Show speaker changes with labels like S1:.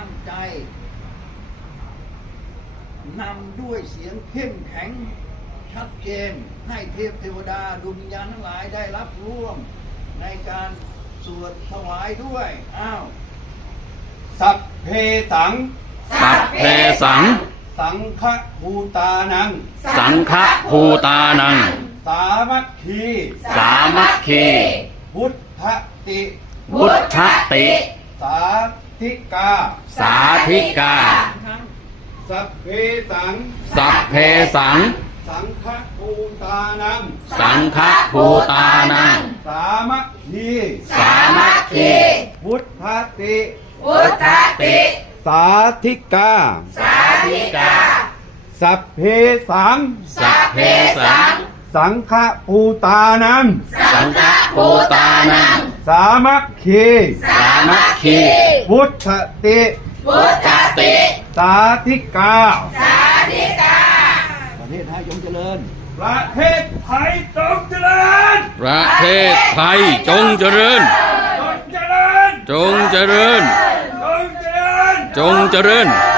S1: ตั้งใจนำด้วยเสียงเข้มแข็ง ชัดเจนให้เทพเทวดาดวงวิญญาณทั้งหลายได้รับร่วม ในการสวดถวายด้วย อ้าว
S2: สัพเพสัง
S3: สัพเพสัง
S2: สังฆภูตานัง
S3: สังฆภูตานัง
S2: สามัคคี
S3: สามัคคี
S2: พุทธติ
S3: พุทธติ
S2: สา ธิกา
S3: สาธิกา
S1: ทั้ง
S2: สัพเพสัง
S3: สัพเพสัง
S2: สังฆภูตานัง
S3: สังฆภูตานัง
S2: สามัคคี
S3: สามัคคี
S2: พุทธติ
S4: พุทธติ
S2: สาธิกา
S4: สาธิกา
S2: สัพเพสัง
S3: สัพเพสัง
S2: สังฆภูตานัง
S3: สังฆภูตานัง
S2: สามัคคี
S3: สามัคคี
S2: พุทธติ
S4: พุทธติ
S2: สาธิกา
S4: สาธิกา
S1: ประเทศไทยจงเจริญ
S2: ประเทศไทยจงเจริญ
S3: ประเทศไทยจงเจริญ
S2: จงเจริญ
S3: จงเจริญ
S2: จงเจริญ
S3: จงเจริญ
S2: จ